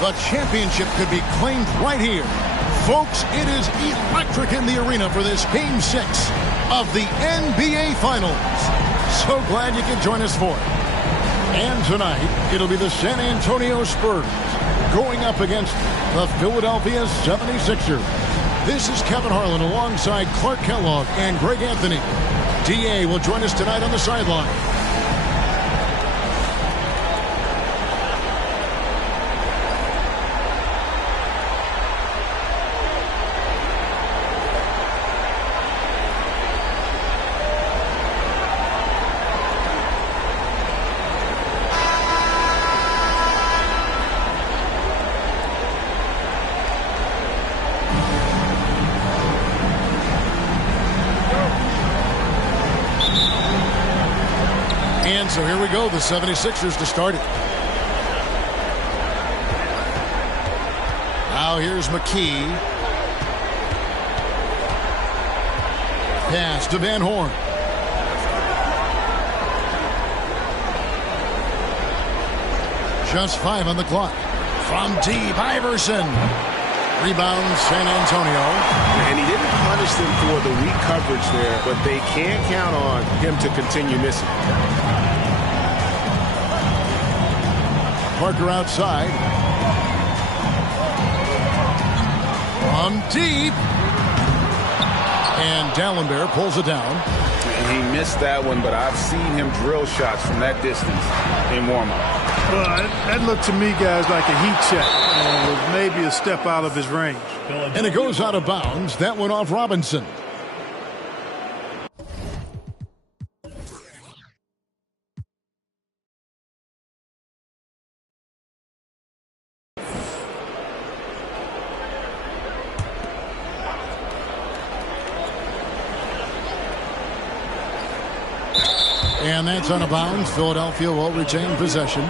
The championship could be claimed right here. Folks, it is electric in the arena for this Game 6 of the NBA Finals. So glad you could join us for it. And tonight, it'll be the San Antonio Spurs going up against the Philadelphia 76ers. This is Kevin Harlan alongside Clark Kellogg and Greg Anthony. DA will join us tonight on the sideline. So here we go, the 76ers to start it. Now here's McKee. Pass to Van Horn. Just 5 on the clock. From deep, Iverson. Rebound, San Antonio. And he didn't punish them for the weak coverage there, but they can't count on him to continue missing. Parker outside. From deep. And Dallenberg pulls it down. And he missed that one, but I've seen him drill shots from that distance in warm-up. Well, that looked to me, guys, like a heat check. With maybe a step out of his range. And it goes out of bounds. That went off Robinson. And that's out of bounds. Philadelphia will retain possession.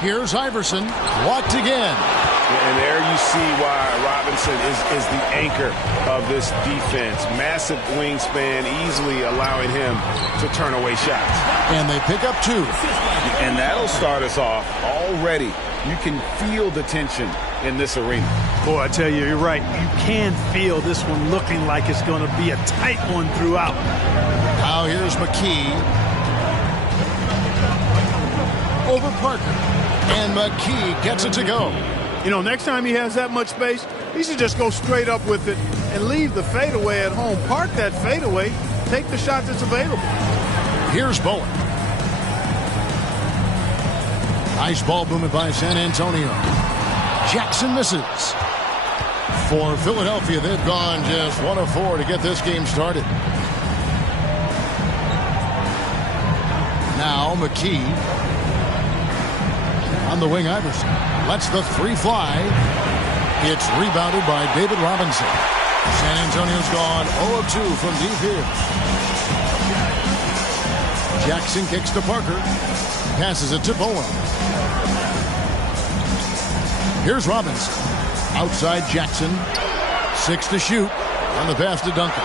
Here's Iverson. Blocked again. And there you see why Robinson is the anchor of this defense. Massive wingspan, easily allowing him to turn away shots. And they pick up 2. And that'll start us off already. You can feel the tension in this arena. Boy, I tell you, you're right. You can feel this one looking like it's going to be a tight one throughout. Now here's McKee. Over Parker. And McKee gets it to go. You know, next time he has that much space, he should just go straight up with it and leave the fadeaway at home. Park that fadeaway. Take the shot that's available. Here's Bowen. Nice ball movement by San Antonio. Jackson misses. For Philadelphia, they've gone just 1 of 4 to get this game started. Now McKee. On the wing, Iverson lets the 3 fly. It's rebounded by David Robinson. San Antonio's gone 0 of 2 from deep here. Jackson kicks to Parker. Passes it to Bowen. Here's Robinson. Outside Jackson. 6 to shoot. On the pass to Duncan.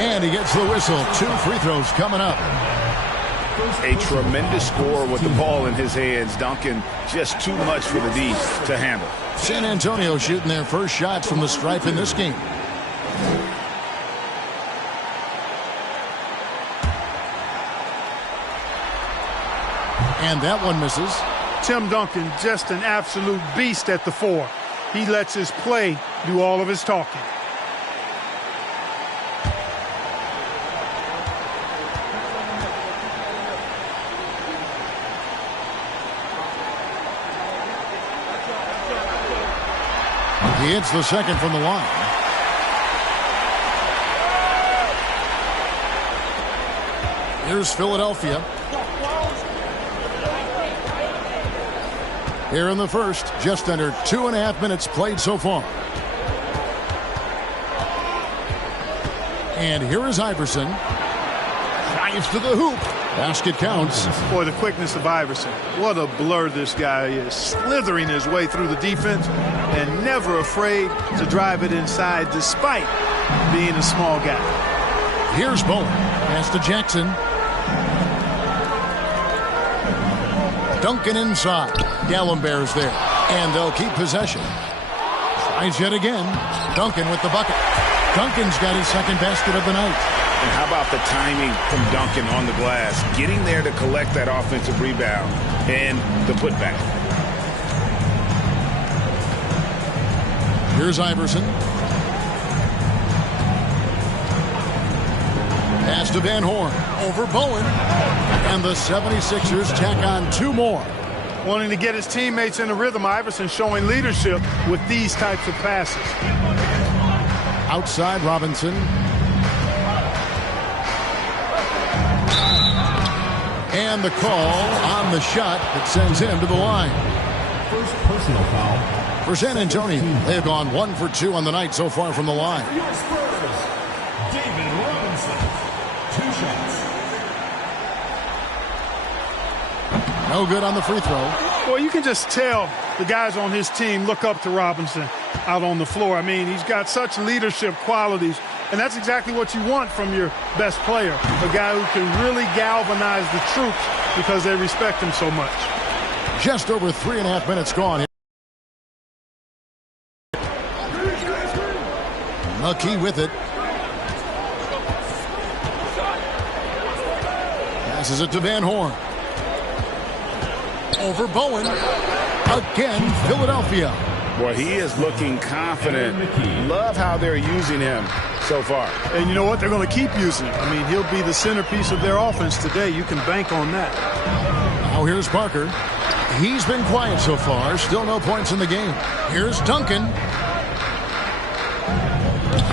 And he gets the whistle. 2 free throws coming up. A tremendous score with the ball in his hands. Duncan, just too much for the D to handle. San Antonio shooting their first shots from the stripe in this game. And that one misses. Tim Duncan, just an absolute beast at the 4. He lets his play do all of his talking. He hits the second from the line. Here's Philadelphia. Here in the first, just under 2.5 minutes played so far. And here is Iverson. Drives to the hoop. Basket counts. Boy, the quickness of Iverson. What a blur this guy is. Slithering his way through the defense and never afraid to drive it inside despite being a small guy. Here's Bowen. Pass to Jackson. Duncan inside. Gallenberg's there. And they'll keep possession. Tries yet again. Duncan with the bucket. Duncan's got his second basket of the night. And how about the timing from Duncan on the glass? Getting there to collect that offensive rebound and the putback. Here's Iverson. Pass to Van Horn. Over Bowen. And the 76ers tack on 2 more. Wanting to get his teammates in the rhythm, Iverson showing leadership with these types of passes. Outside Robinson. And the call on the shot that sends him to the line. First personal foul. For San Antonio, they have gone 1 for 2 on the night so far from the line. Your Spurs, David Robinson. 2 shots. No good on the free throw. Well, you can just tell the guys on his team look up to Robinson out on the floor. I mean, he's got such leadership qualities, and that's exactly what you want from your best player, a guy who can really galvanize the troops because they respect him so much. Just over 3.5 minutes gone. McKee with it. Passes it to Van Horn. Over Bowen. Again, Philadelphia. Boy, he is looking confident. Love how they're using him so far. And you know what? They're going to keep using him. I mean, he'll be the centerpiece of their offense today. You can bank on that. Now here's Parker. He's been quiet so far. Still no points in the game. Here's Duncan.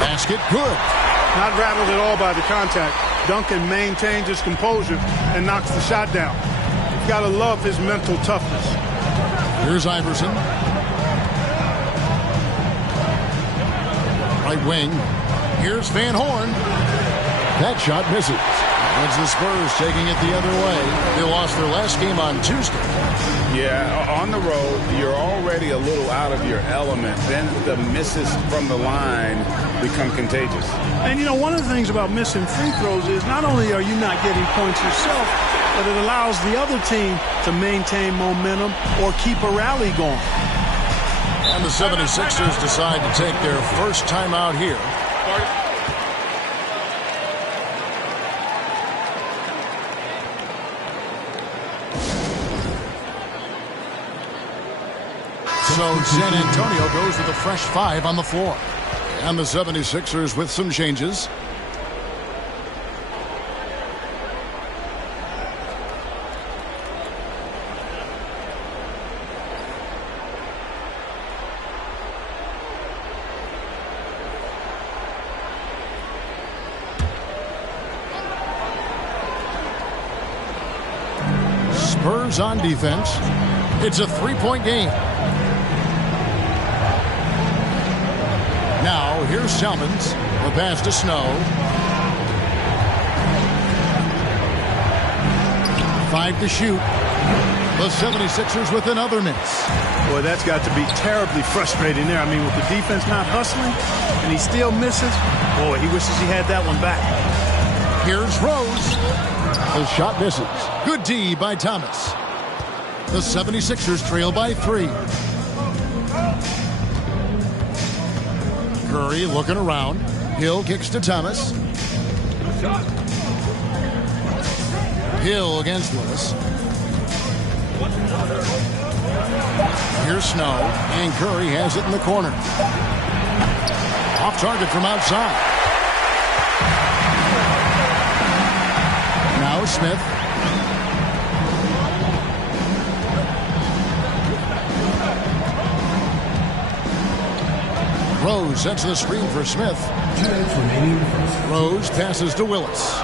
Basket good. Not rattled at all by the contact. Duncan maintains his composure and knocks the shot down. You've got to love his mental toughness. Here's Iverson. Right wing. Here's Van Horn. That shot misses. That's the Spurs taking it the other way. They lost their last game on Tuesday. Yeah, on the road, you're already a little out of your element. Then the misses from the line become contagious. And, you know, one of the things about missing free throws is not only are you not getting points yourself, but it allows the other team to maintain momentum or keep a rally going. And the 76ers decide to take their first timeout here. So San Antonio goes with a fresh 5 on the floor. And the 76ers with some changes. Spurs on defense. It's a 3-point game. Now, here's Salmons. The pass to Snow. 5 to shoot. The 76ers with another miss. Boy, that's got to be terribly frustrating there. I mean, with the defense not hustling, and he still misses. Boy, he wishes he had that one back. Here's Rose. The shot misses. Good D by Thomas. The 76ers trail by 3. Curry looking around. Hill kicks to Thomas. Hill against Lewis. Here's Snow. And Curry has it in the corner. Off target from outside. Now Smith. Rose sets the screen for Smith. 2 minutes remaining in the first. Rose passes to Willis.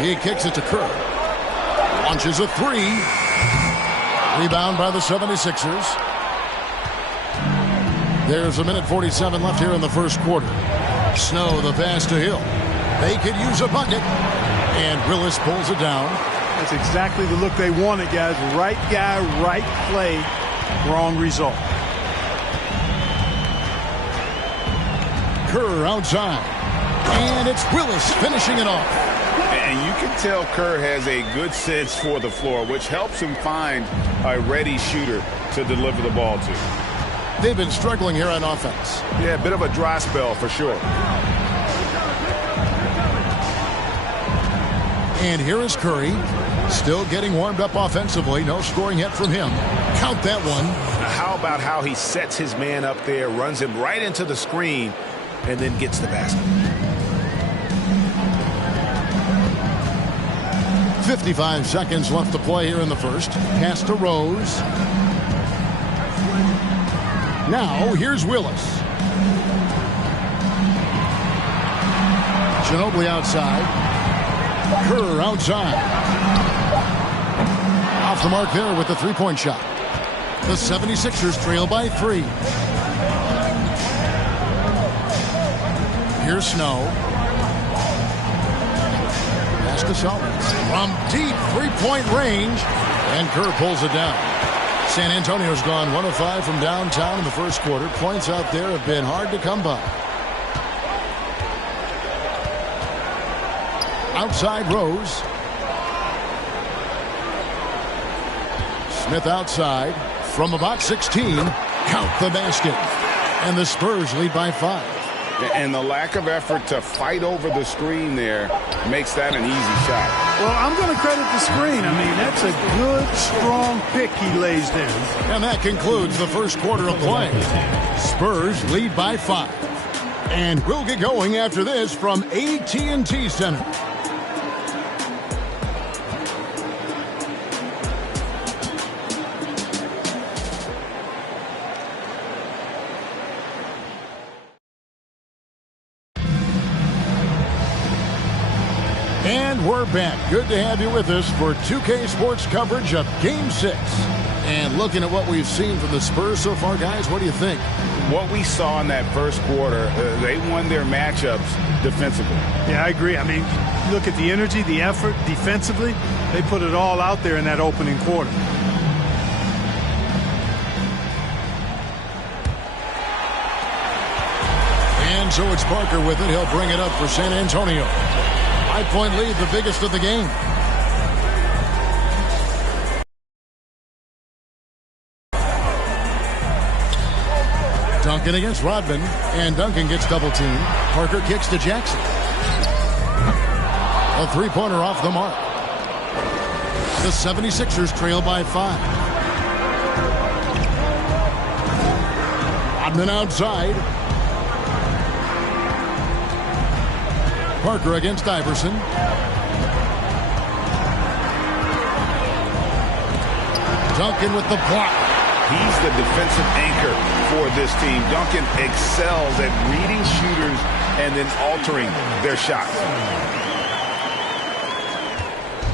He kicks it to Kerr. Launches a 3. Rebound by the 76ers. There's 1:47 left here in the first quarter. Snow the pass to Hill. They could use a bucket. And Willis pulls it down. That's exactly the look they wanted, guys. Right guy, right play, wrong result. Kerr outside. And it's Willis finishing it off. And you can tell Kerr has a good sense for the floor, which helps him find a ready shooter to deliver the ball to. They've been struggling here on offense. Yeah, a bit of a dry spell for sure. And here is Curry, still getting warmed up offensively. No scoring yet from him. Count that one. Now, how about how he sets his man up there, runs him right into the screen, and then gets the basket. 55 seconds left to play here in the first. Pass to Rose. Now, here's Willis. Ginobili outside. Kerr outside. Off the mark there with the three-point shot. The 76ers trail by 3. Here's Snow. Pass to Solomons. From deep three-point range. And Kerr pulls it down. San Antonio's gone 1 of 5 from downtown in the first quarter. Points out there have been hard to come by. Outside Rose. Smith outside. From about 16. Count the basket. And the Spurs lead by 5. And the lack of effort to fight over the screen there makes that an easy shot. Well, I'm going to credit the screen. I mean, that's a good, strong pick he lays there. And that concludes the first quarter of play. Spurs lead by 5. And we'll get going after this from AT&T Center. And we're back. Good to have you with us for 2K Sports coverage of Game 6. And looking at what we've seen from the Spurs so far, guys, what do you think? What we saw in that first quarter, they won their matchups defensively. Yeah, I agree. I mean, look at the energy, the effort defensively. They put it all out there in that opening quarter. And so it's Parker with it. He'll bring it up for San Antonio. 5-point lead, the biggest of the game. Duncan against Rodman, and Duncan gets double-teamed. Parker kicks to Jackson. A three-pointer off the mark. The 76ers trail by 5. Rodman outside. Parker against Iverson. Duncan with the block. He's the defensive anchor for this team. Duncan excels at reading shooters and then altering their shots.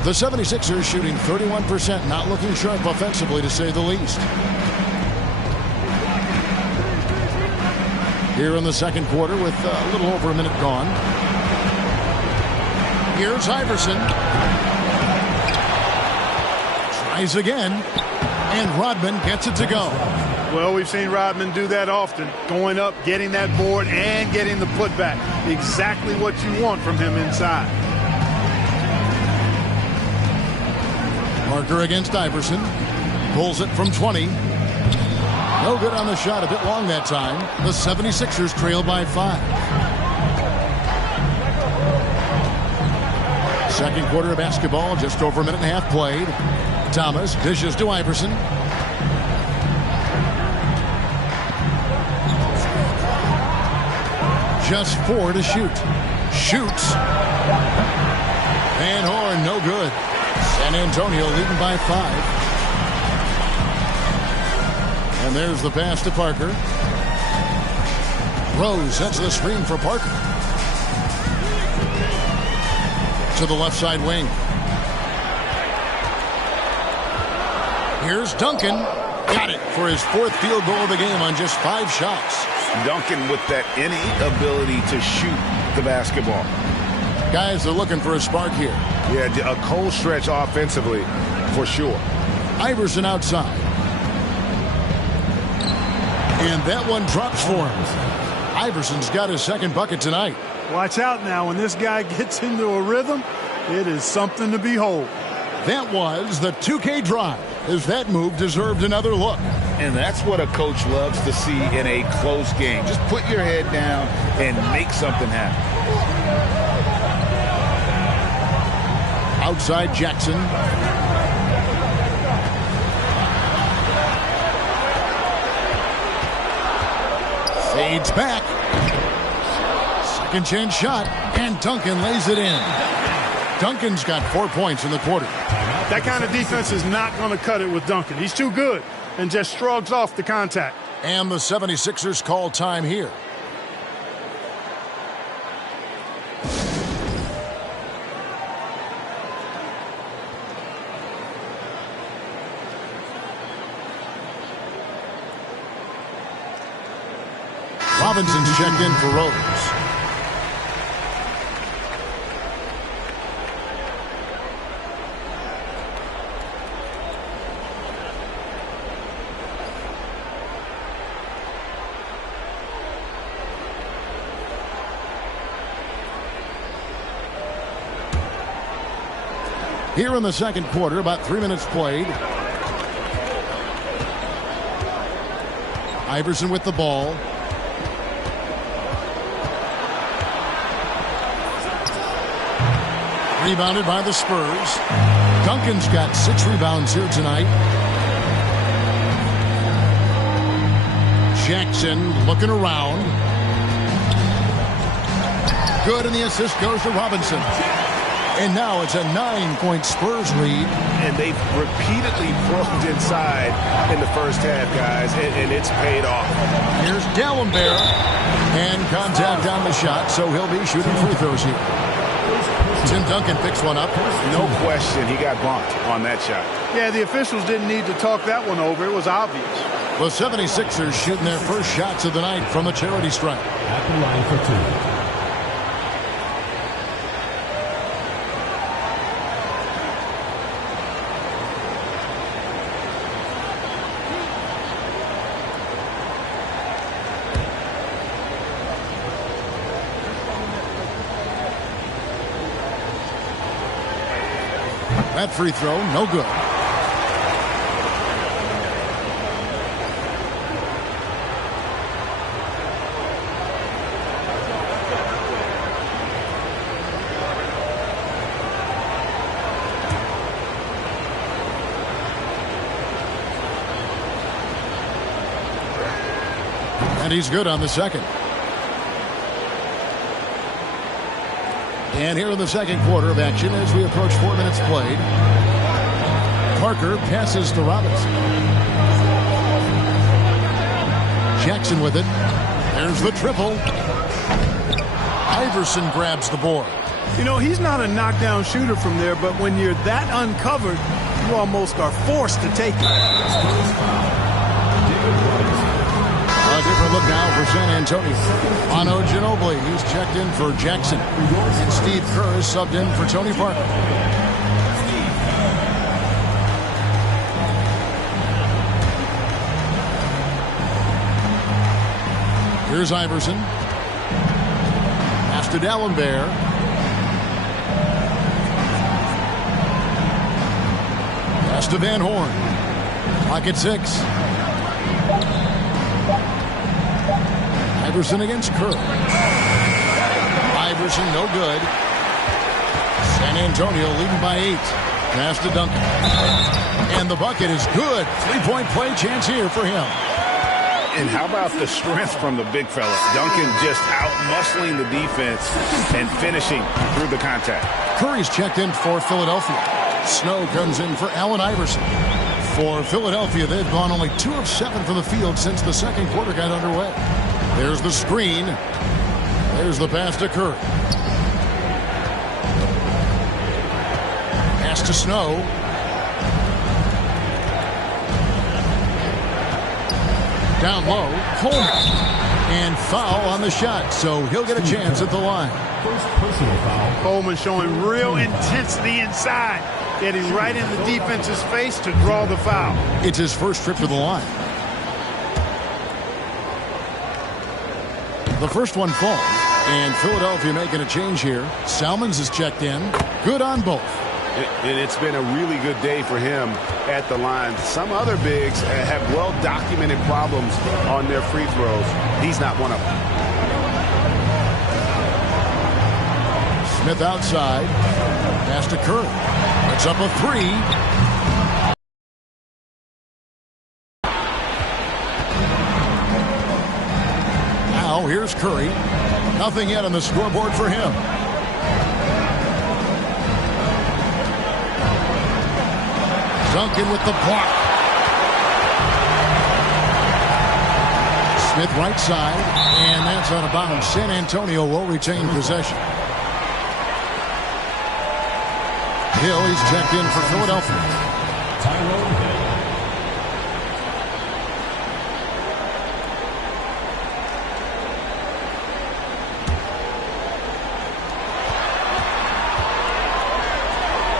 The 76ers shooting 31%, not looking sharp offensively to say the least. Here in the second quarter with a little over a minute gone. Here's Iverson. Tries again. And Rodman gets it to go. Well, we've seen Rodman do that often. Going up, getting that board, and getting the putback. Exactly what you want from him inside. Parker against Iverson. Pulls it from 20. No good on the shot. A bit long that time. The 76ers trail by 5. Second quarter of basketball, just over a minute and a half played. Thomas dishes to Iverson. Just 4 to shoot. Shoots. Van Horn, no good. San Antonio leading by 5. And there's the pass to Parker. Rose sets the screen for Parker. To the left side wing. Here's Duncan. Got it for his 4th field goal of the game on just 5 shots. Duncan with that innate ability to shoot the basketball. Guys, they're looking for a spark here. Yeah, a cold stretch offensively for sure. Iverson outside. And that one drops for him. Iverson's got his second bucket tonight. Watch out now. When this guy gets into a rhythm, it is something to behold. That was the 2K drive, as that move deserved another look. And that's what a coach loves to see in a close game. Just put your head down and make something happen. Outside Jackson. Fades back. Second chance shot, and Duncan lays it in. Duncan's got 4 points in the quarter. That kind of defense is not going to cut it with Duncan. He's too good and just shrugs off the contact. And the 76ers call time here. Robinson's checked in for Rose. Here in the second quarter, about 3 minutes played. Iverson with the ball. Rebounded by the Spurs. Duncan's got 6 rebounds here tonight. Jackson looking around. Good, and the assist goes to Robinson. And now it's a 9-point Spurs lead. And they've repeatedly broke inside in the first half, guys, and it's paid off. Here's D'Alembert. And contact on the shot, so he'll be shooting free throws here. Tim Duncan picks one up. No question, he got bumped on that shot. Yeah, the officials didn't need to talk that one over. It was obvious. The 76ers shooting their first shots of the night from the charity stripe. At the line for 2. That free throw, no good. And he's good on the second. And here in the second quarter of action, as we approach 4 minutes played, Parker passes to Robinson. Jackson with it. There's the triple. Iverson grabs the board. You know, he's not a knockdown shooter from there, but when you're that uncovered, you almost are forced to take it. A different look now for San Antonio. Manu Ginobili, he's checked in for Jackson. And Steve Kerr is subbed in for Tony Parker. Here's Iverson. Pass to D'Alembert. Pass to Van Horn. Clock at 6. Iverson against Kerr. Iverson, no good. San Antonio leading by 8. Pass to Duncan. And the bucket is good. 3-point play chance here for him. And how about the strength from the big fella? Duncan just out-muscling the defense and finishing through the contact. Curry's checked in for Philadelphia. Snow comes in for Allen Iverson. For Philadelphia, they've gone only 2 of 7 from the field since the second quarter got underway. There's the screen. There's the pass to Curry. Pass to Snow. Down low, Coleman. And foul on the shot, so he'll get a chance at the line. First personal foul. Coleman showing real intensity inside, getting right in the defense's face to draw the foul. It's his first trip to the line. The first one falls. And Philadelphia making a change here. Salmons is checked in. Good on both. And it's been a really good day for him at the line. Some other bigs have well-documented problems on their free throws. He's not one of them. Smith outside. Pass to Curry. Puts up a three. Now here's Curry. Nothing yet on the scoreboard for him. Duncan with the block. Smith right side, and that's out of bounds. San Antonio will retain possession. Hill, he's checked in for Philadelphia.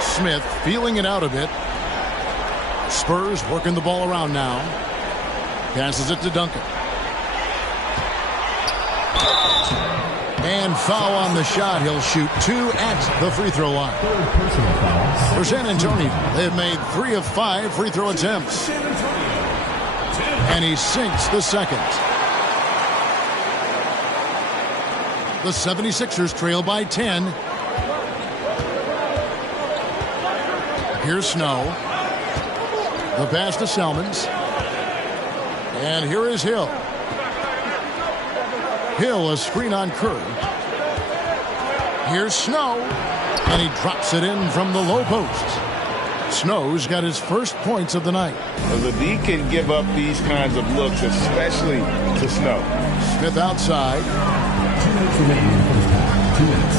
Smith feeling it out a bit. Spurs working the ball around now. Passes it to Duncan. And foul on the shot. He'll shoot 2 at the free throw line. For San Antonio, they've made 3 of 5 free throw attempts. And he sinks the second. The 76ers trail by 10. Here's Snow. The pass to Salmons. And here is Hill. Hill, a screen on Curry. Here's Snow. And he drops it in from the low post. Snow's got his first points of the night. The D can give up these kinds of looks, especially to Snow. Smith outside. 2 minutes remaining in the first half. 2 minutes.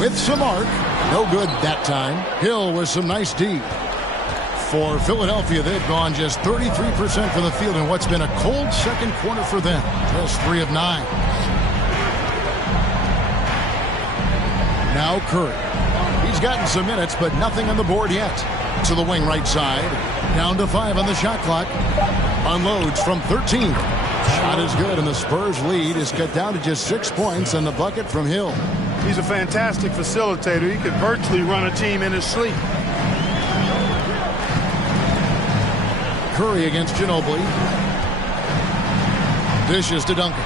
With some arc. No good that time. Hill with some nice D. For Philadelphia, they've gone just 33% from the field in what's been a cold second quarter for them. Just 3 of 9. Now Curry. He's gotten some minutes, but nothing on the board yet. To the wing right side. Down to 5 on the shot clock. Unloads from 13. Shot is good, and the Spurs lead is cut down to just 6 points on the bucket from Hill. He's a fantastic facilitator. He could virtually run a team in his sleep. Curry against Ginobili. Dishes to Duncan.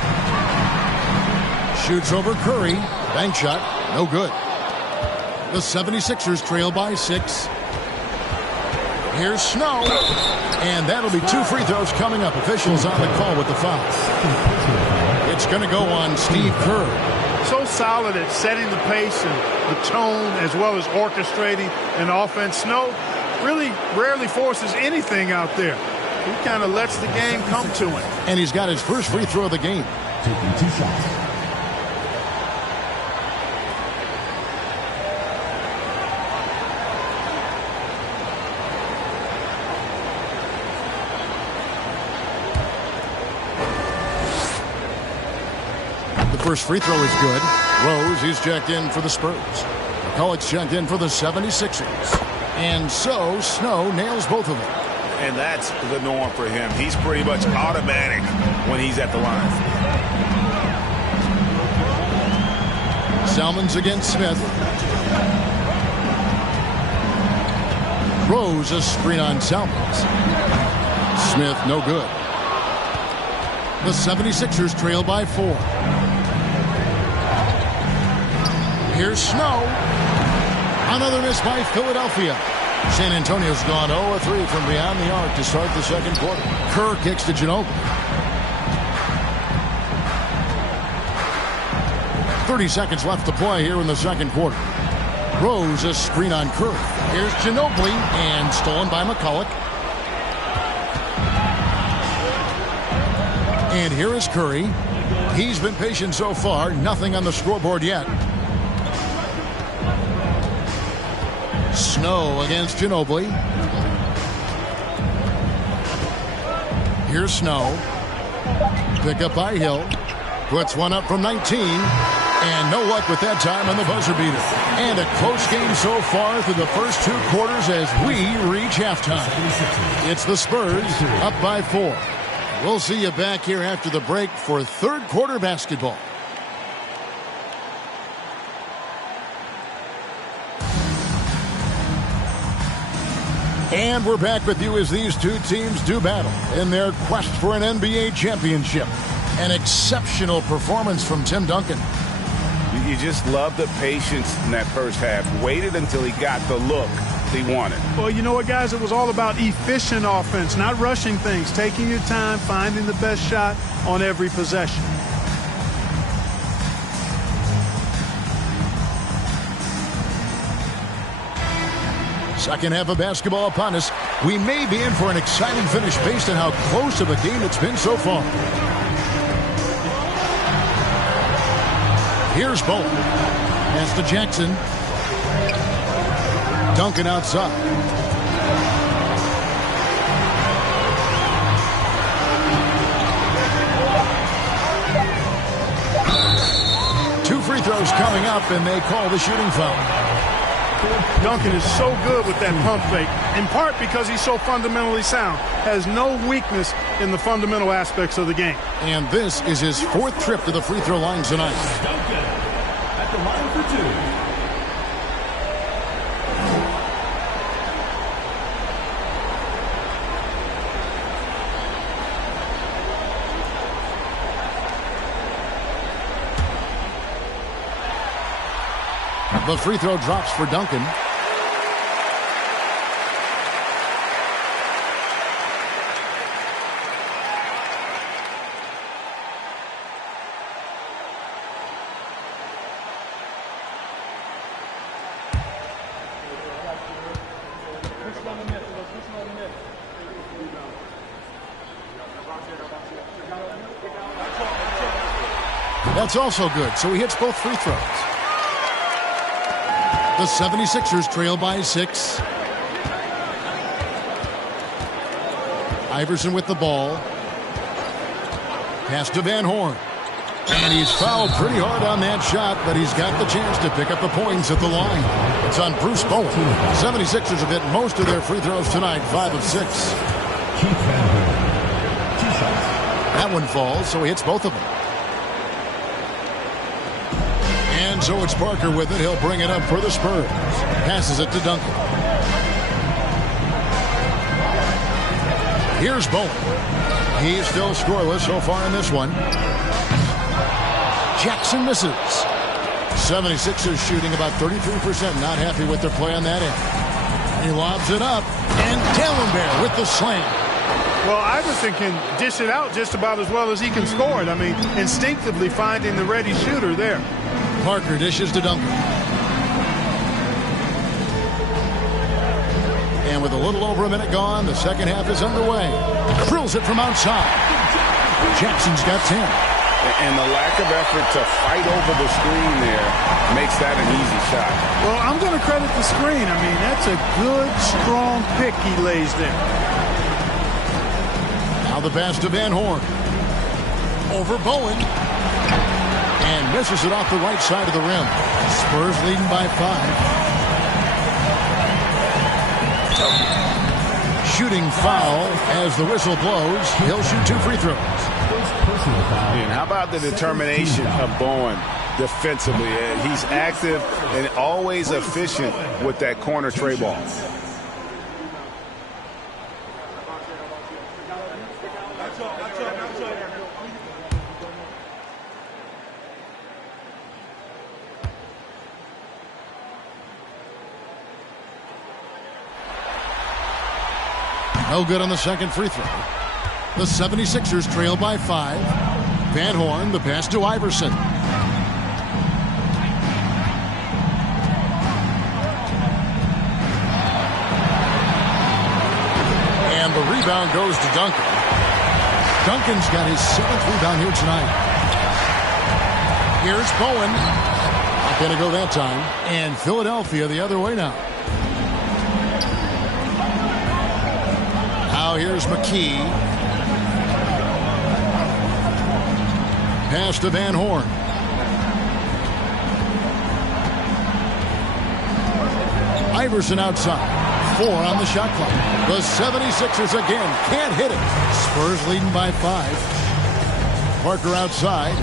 Shoots over Curry. Bank shot. No good. The 76ers trail by 6. Here's Snow. And that'll be 2 free throws coming up. Officials on the call with the foul. It's going to go on Steve Kerr. So solid at setting the pace and the tone as well as orchestrating an offense. Snow really rarely forces anything out there. He kind of lets the game come to him. And he's got his first free throw of the game. Taking 2 shots. The first free throw is good. Rose, he's checked in for the Spurs. McCulloch's checked in for the 76ers. And so Snow nails both of them. And that's the norm for him. He's pretty much automatic when he's at the line. Salmons against Smith. Rose, a screen on Salmons. Smith, no good. The 76ers trail by 4. Here's Snow. Another miss by Philadelphia. San Antonio's gone 0-3 from beyond the arc to start the second quarter. Kerr kicks to Ginobili. 30 seconds left to play here in the second quarter. Rose, a screen on Kerr. Here's Ginobili, and stolen by McCulloch. And here is Curry. He's been patient so far. Nothing on the scoreboard yet. Snow against Ginobili. Here's Snow. Pick up by Hill. Puts one up from 19. And no luck with that time on the buzzer beater. And a close game so far through the first 2 quarters as we reach halftime. It's the Spurs up by 4. We'll see you back here after the break for third quarter basketball. And we're back with you as these two teams do battle in their quest for an NBA championship. An exceptional performance from Tim Duncan. You just love the patience in that first half. Waited until he got the look he wanted. Well, you know what, guys? It was all about efficient offense, not rushing things, taking your time, finding the best shot on every possession. Second half of basketball upon us. We may be in for an exciting finish based on how close of a game it's been so far. Here's Bowen. Pass to Jackson. Duncan outside. Two free throws coming up, and they call the shooting foul. Duncan is so good with that pump fake, in part because he's so fundamentally sound, has no weakness in the fundamental aspects of the game. And this is his fourth trip to the free throw line tonight. Duncan at the line for two. The free throw drops for Duncan. That's also good, so he hits both free throws. The 76ers trail by 6. Iverson with the ball. Pass to Van Horn. And he's fouled pretty hard on that shot, but he's got the chance to pick up the points at the line. It's on Bruce Bowen. 76ers have hit most of their free throws tonight, 5 of 6. That one falls, so he hits both of them. And so it's Parker with it. He'll bring it up for the Spurs. Passes it to Duncan. Here's Bowen. He's still scoreless so far in this one. Jackson misses. 76ers shooting about 33%. Not happy with their play on that end. He lobs it up. And Dellenbear with the slam. Well, Iverson can dish it out just about as well as he can score it. I mean, instinctively finding the ready shooter there. Parker dishes to Duncan. And with a little over a minute gone, the second half is underway. Drills it from outside. Jackson's got 10. And the lack of effort to fight over the screen there makes that an easy shot. Well, I'm going to credit the screen. I mean, that's a good, strong pick he lays there. Now the pass to Van Horn. Over Bowen. And misses it off the right side of the rim. Spurs leading by 5. Shooting foul as the whistle blows. He'll shoot 2 free throws. And how about the determination of Bowen defensively? He's active and always efficient with that corner tray ball. No good on the second free throw. The 76ers trail by 5. Van Horn, the pass to Iverson. And the rebound goes to Duncan. Duncan's got his 7th rebound here tonight. Here's Bowen. Not going to go that time. And Philadelphia the other way now. Now here's McKee. Pass to Van Horn. Iverson outside. 4 on the shot clock. The 76ers again can't hit it. Spurs leading by 5. Parker outside.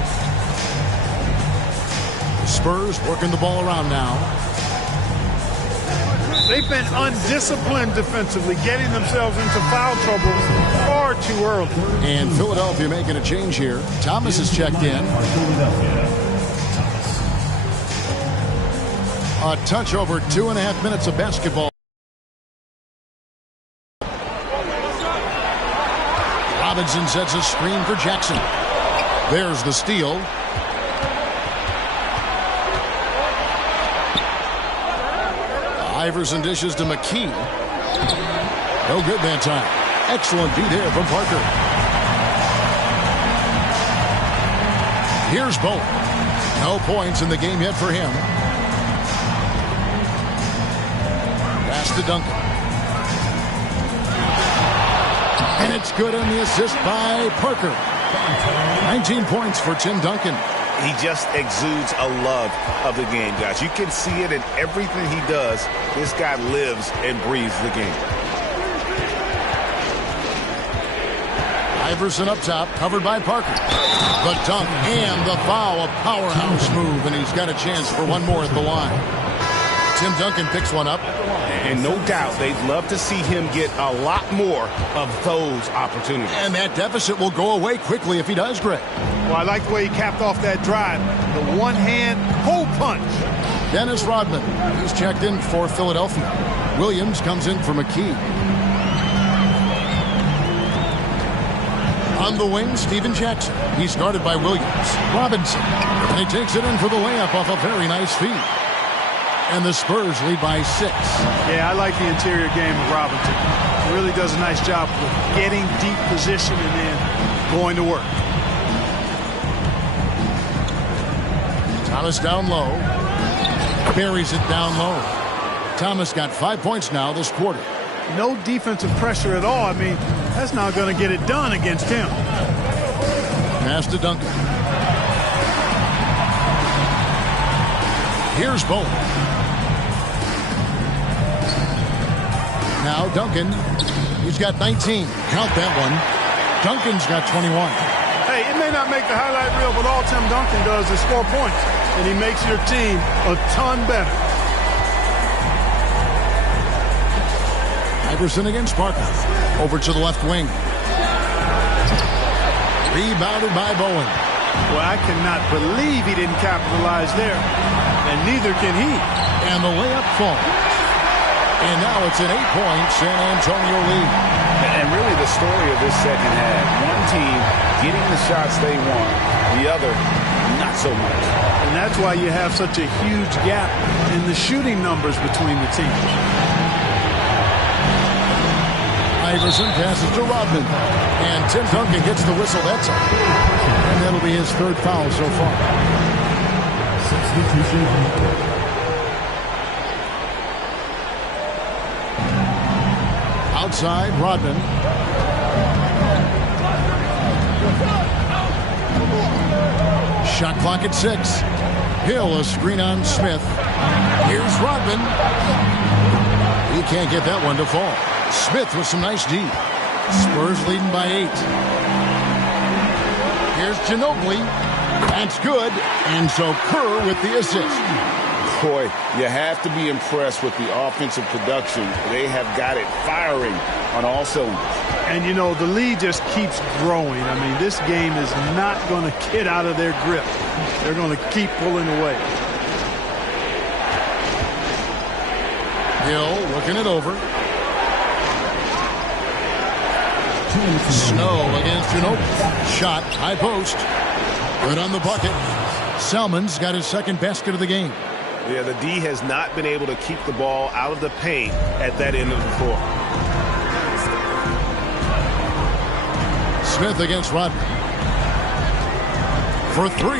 Spurs working the ball around now. They've been undisciplined defensively, getting themselves into foul trouble far too early. And Philadelphia making a change here. Thomas is checked in. A touch over 2.5 minutes of basketball. Robinson sets a screen for Jackson. There's the steal. Iverson dishes to McKee. No good that time. Excellent beat here from Parker. Here's Bowen. No points in the game yet for him. Pass to Duncan. And it's good on the assist by Parker. 19 points for Tim Duncan. He just exudes a love of the game, guys. You can see it in everything he does. This guy lives and breathes the game. Iverson up top, covered by Parker. The dunk and the foul, a powerhouse move, and he's got a chance for one more at the line. Tim Duncan picks one up. And no doubt they'd love to see him get a lot more of those opportunities. And that deficit will go away quickly if he does, Greg. Well, I like the way he capped off that drive. The one-hand hole punch. Dennis Rodman, he's checked in for Philadelphia. Williams comes in for McKee. On the wing, Steven Jackson. He's guarded by Williams. Robinson. And he takes it in for the layup off a very nice feed. And the Spurs lead by 6. Yeah, I like the interior game of Robinson. He really does a nice job of getting deep position and then going to work. Thomas down low. Buries it down low. Thomas got 5 points now this quarter. No defensive pressure at all. I mean, that's not going to get it done against him. Pass to Duncan. Here's Bowen. Now Duncan, he's got 19. Count that one. Duncan's got 21. Hey, it may not make the highlight reel, but all Tim Duncan does is score points, and he makes your team a ton better. Iverson against Parker. Over to the left wing. Rebounded by Bowen. Well, I cannot believe he didn't capitalize there, and neither can he. And the layup falls. And now it's an 8-point San Antonio lead. And really the story of this second half, one team getting the shots they want, the other not so much. And that's why you have such a huge gap in the shooting numbers between the teams. Iverson passes to Rodman. And Tim Duncan gets the whistle that time. And that'll be his 3rd foul so far. Outside, Rodman. Shot clock at 6. Hill, a screen on Smith. Here's Rodman. He can't get that one to fall. Smith with some nice D. Spurs leading by 8. Here's Ginobili. That's good. And so Kerr with the assist. Boy, you have to be impressed with the offensive production. They have got it firing on all cylinders. And, you know, the lead just keeps growing. I mean, this game is not going to get out of their grip. They're going to keep pulling away. Hill looking it over. Snow against Ginobili. Shot, high post. Good on the bucket. Selman's got his 2nd basket of the game. Yeah, the D has not been able to keep the ball out of the paint at that end of the floor. Smith against Rodman. For 3.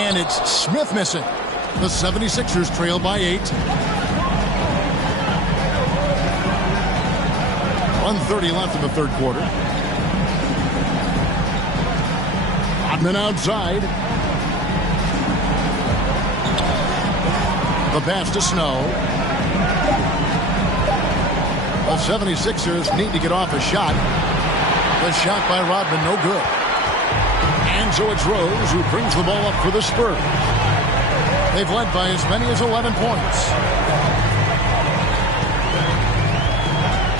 And it's Smith missing. The 76ers trail by 8. 1:30 left in the 3rd quarter. Rodman outside. The pass to Snow. The 76ers need to get off a shot. The shot by Rodman, no good. And so it's Rose who brings the ball up for the Spurs. They've led by as many as 11 points.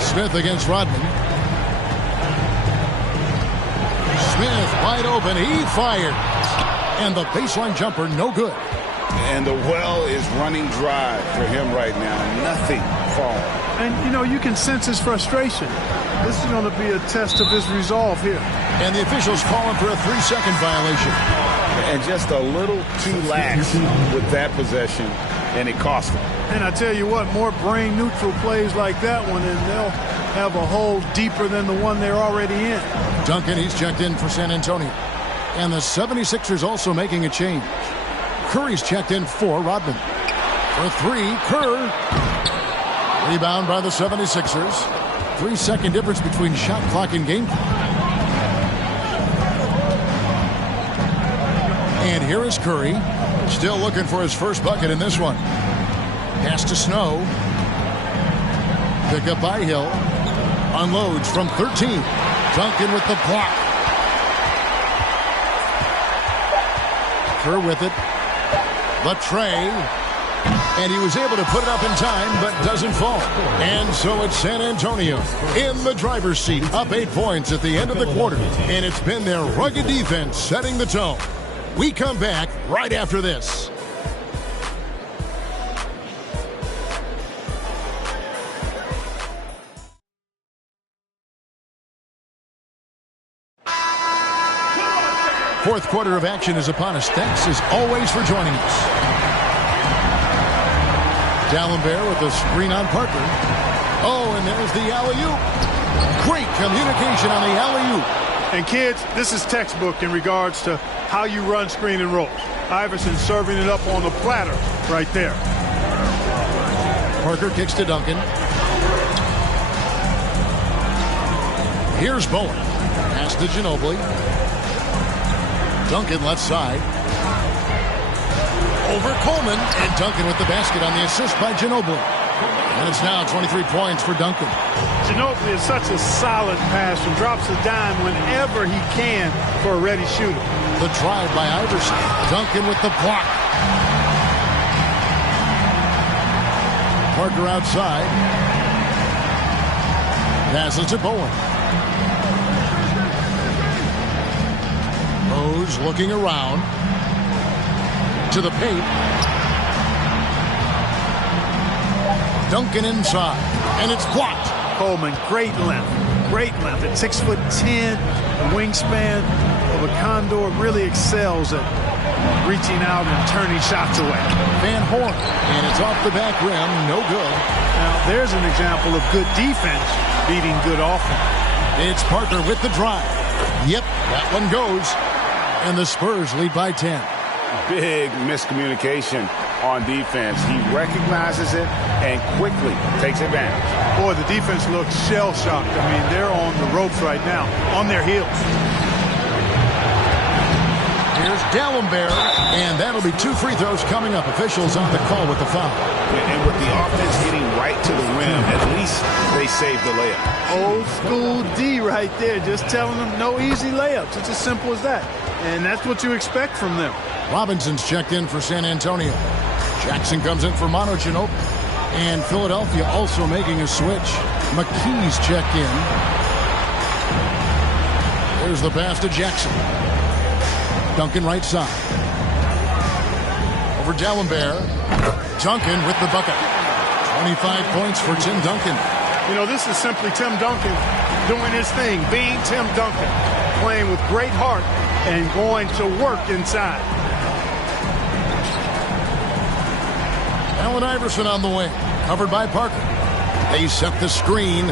Smith against Rodman. Smith wide open. He fires. And the baseline jumper, no good. And the well is running dry for him right now. Nothing falling. And, you know, you can sense his frustration. This is going to be a test of his resolve here. And the officials calling for a 3-second violation. And just a little too lax with that possession, and it cost him. And I tell you what, more brain-neutral plays like that one, and they'll have a hole deeper than the one they're already in. Duncan, he's checked in for San Antonio. And the 76ers also making a change. Curry's checked in for Rodman. For three, Kerr. Rebound by the 76ers. 3-second difference between shot clock and game clock. And here is Curry. Still looking for his first bucket in this one. Pass to Snow. Pick up by Hill. Unloads from 13. Duncan with the block. Kerr with it. The tray. And he was able to put it up in time, but doesn't fall. And so it's San Antonio in the driver's seat, up 8 points at the end of the quarter. And it's been their rugged defense setting the tone. We come back right after this. Fourth quarter of action is upon us. Thanks as always for joining us. D'Alembert with the screen on Parker. Oh, and there's the alley-oop. Great communication on the alley-oop. And kids, this is textbook in regards to how you run screen and roll. Iverson serving it up on the platter right there. Parker kicks to Duncan. Here's Bowen. Pass to Ginobili. Duncan left side. Over Coleman, and Duncan with the basket on the assist by Ginobili. And it's now 23 points for Duncan. Ginobili is such a solid passer, drops a dime whenever he can for a ready shooter. The drive by Iverson. Duncan with the block. Parker outside. Passes to Bowen. Rose looking around. To the paint. Duncan inside. And it's blocked. Coleman, great length. Great length. At 6'10", the wingspan of a Condor really excels at reaching out and turning shots away. Van Horn. And it's off the back rim. No good. Now, there's an example of good defense beating good offense. It's Parker with the drive. Yep, that one goes. And the Spurs lead by 10. Big miscommunication on defense. He recognizes it and quickly takes advantage. Boy, the defense looks shell-shocked. I mean, they're on the ropes right now, on their heels. Here's D'Alembert, and that'll be 2 free throws coming up. Officials on the call with the foul. And with the offense getting right to the rim, at least they saved the layup. Old school D right there, just telling them no easy layups. It's as simple as that. And that's what you expect from them. Robinson's checked in for San Antonio. Jackson comes in for Manu Ginobili. And Philadelphia also making a switch. McKee's checked in. There's the pass to Jackson. Duncan right side. Over D'Alembert. Duncan with the bucket. 25 points for Tim Duncan. You know, this is simply Tim Duncan doing his thing, being Tim Duncan, playing with great heart and going to work inside. Allen Iverson on the wing, covered by Parker. They set the screen.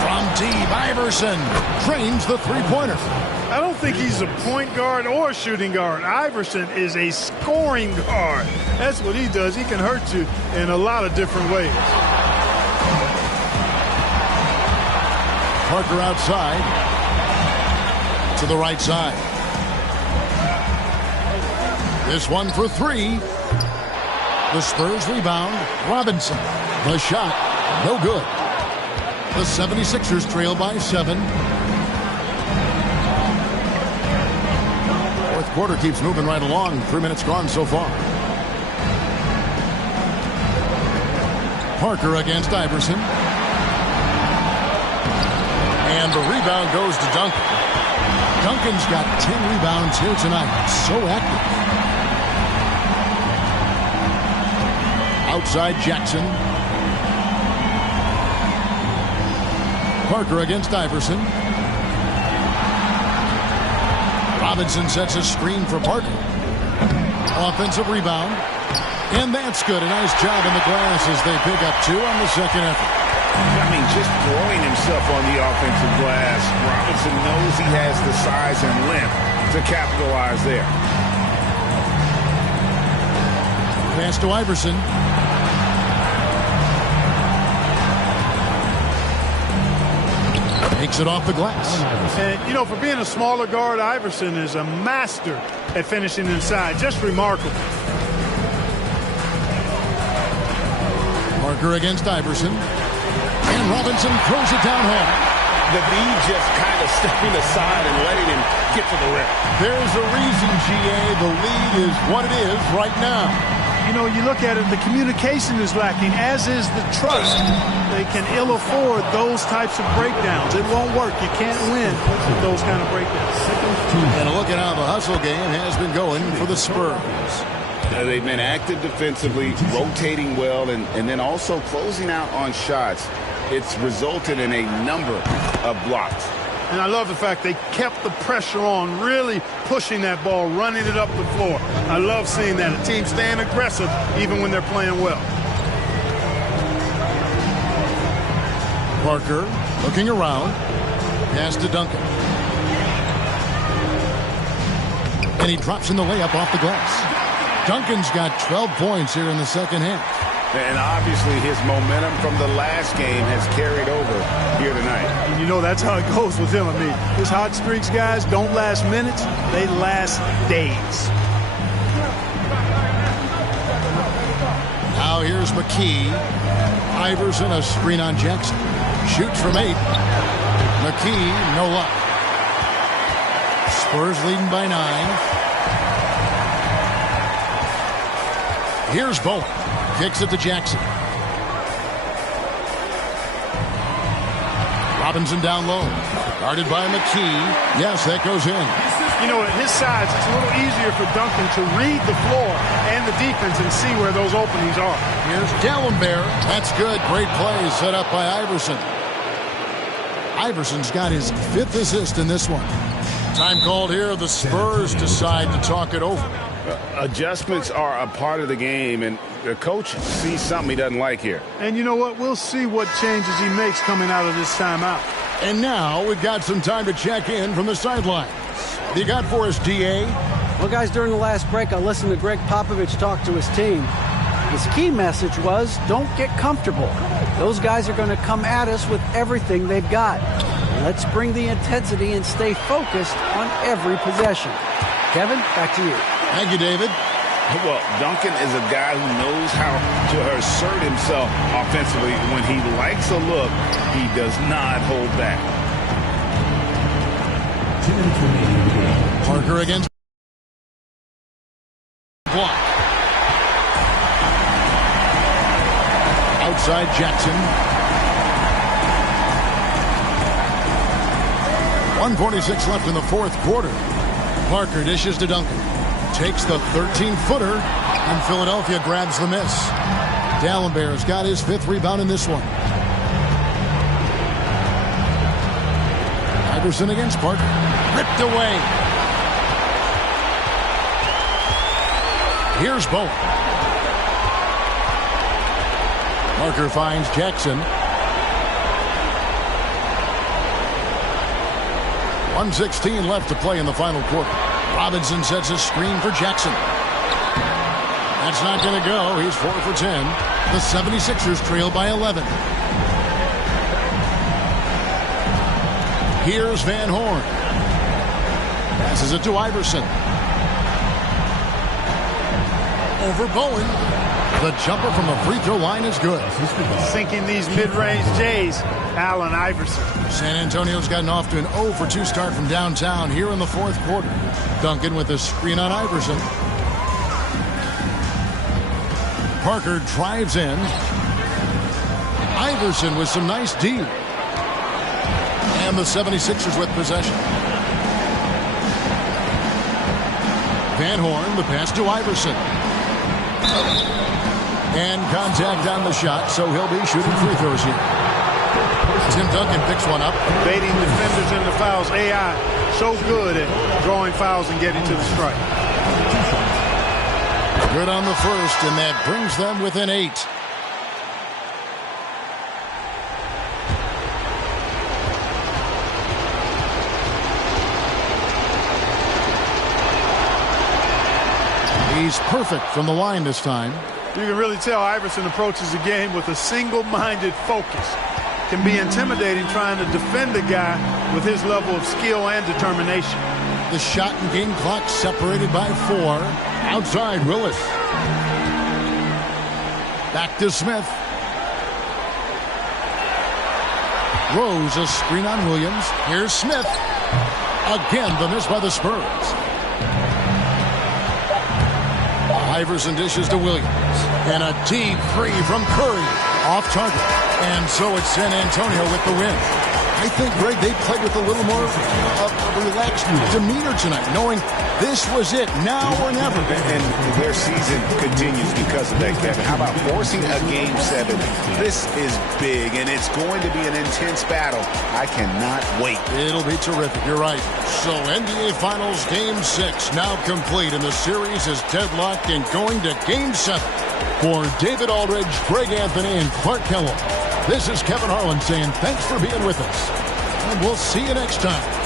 From deep, Iverson drains the three-pointer. I don't think he's a point guard or shooting guard. Iverson is a scoring guard. That's what he does. He can hurt you in a lot of different ways. Parker outside. To the right side. This one for three. The Spurs rebound. Robinson. The shot. No good. The 76ers trail by 7. Fourth quarter keeps moving right along. 3 minutes gone so far. Parker against Iverson. And the rebound goes to Duncan. Duncan's got 10 rebounds here tonight. So active. Outside Jackson. Parker against Iverson. Robinson sets a screen for Parker. Offensive rebound. And that's good. A nice job in the glass as they pick up 2 on the second effort. I mean, just throwing himself on the offensive glass. Robinson knows he has the size and length to capitalize there. Pass to Iverson. Takes it off the glass. And, you know, for being a smaller guard, Iverson is a master at finishing inside. Just remarkable. Parker against Iverson. And Robinson throws it down home. The D just kind of stepping aside and letting him get to the rim. There's a reason, GA, the lead is what it is right now. You know, you look at it, the communication is lacking, as is the trust. They can ill afford those types of breakdowns. It won't work. You can't win with those kind of breakdowns. And look at how the hustle game has been going for the Spurs. They've been active defensively, rotating well, and then also closing out on shots. It's resulted in a number of blocks. And I love the fact they kept the pressure on, really pushing that ball, running it up the floor. I love seeing that. A team staying aggressive even when they're playing well. Parker looking around. Pass to Duncan. And he drops in the layup off the glass. Duncan's got 12 points here in the second half. And obviously his momentum from the last game has carried over here tonight. And you know that's how it goes with him. I mean, his hot streaks, guys, don't last minutes. They last days. Now here's McKee. Iverson, a screen on Jackson. Shoots from 8. McKee, no luck. Spurs leading by 9. Here's Bowen. Kicks it to Jackson. Robinson down low. Guarded by McKee. Yes, that goes in. You know, at his size, it's a little easier for Duncan to read the floor and the defense and see where those openings are. Here's Gallenberg. That's good. Great play set up by Iverson. Iverson's got his 5th assist in this one. Time called here. The Spurs decide to talk it over. Adjustments are a part of the game, and the coach sees something he doesn't like here. And you know what? We'll see what changes he makes coming out of this timeout. And now we've got some time to check in from the sidelines. What do you got for us, DA? Well, guys, during the last break, I listened to Greg Popovich talk to his team. His key message was, don't get comfortable. Those guys are going to come at us with everything they've got. Let's bring the intensity and stay focused on every possession. Kevin, back to you. Thank you, David. Well, Duncan is a guy who knows how to assert himself offensively. When he likes a look, he does not hold back. Parker against block. Outside Jackson. 1:46 left in the fourth quarter. Parker dishes to Duncan. Takes the 13-footer, and Philadelphia grabs the miss. Gallenberg's got his 5th rebound in this one. Iverson against Parker. Ripped away. Here's Bowen. Parker finds Jackson. 1:16 left to play in the final quarter. Robinson sets a screen for Jackson. That's not going to go. He's 4 for 10. The 76ers trail by 11. Here's Van Horn. Passes it to Iverson. Over Bowen. The jumper from the free throw line is good. Sinking these mid-range J's. Allen Iverson. San Antonio's gotten off to an 0-for-2 start from downtown here in the fourth quarter. Duncan with a screen on Iverson. Parker drives in. Iverson with some nice D. And the 76ers with possession. Van Horn, the pass to Iverson. And contact on the shot, so he'll be shooting free throws here. Tim Duncan picks one up. Baiting defenders into fouls. AI so good at drawing fouls and getting to the strike. Good on the first, and that brings them within 8. He's perfect from the line this time. You can really tell Iverson approaches the game with a single-minded focus. Can be intimidating trying to defend a guy with his level of skill and determination. The shot and game clock separated by 4. Outside, Willis. Back to Smith. Rose, a screen on Williams. Here's Smith. Again, the miss by the Spurs. Iverson dishes to Williams. And a deep three from Curry. Off target. And so it's San Antonio with the win. I think, Greg, they played with a little more of a relaxed demeanor tonight, knowing this was it, now or never. And their season continues because of that, Kevin. How about forcing a Game 7? This is big, and it's going to be an intense battle. I cannot wait. It'll be terrific. You're right. So NBA Finals Game 6 now complete, and the series is deadlocked and going to Game 7. For David Aldridge, Greg Anthony, and Clark Kellogg, this is Kevin Harlan saying thanks for being with us. And we'll see you next time.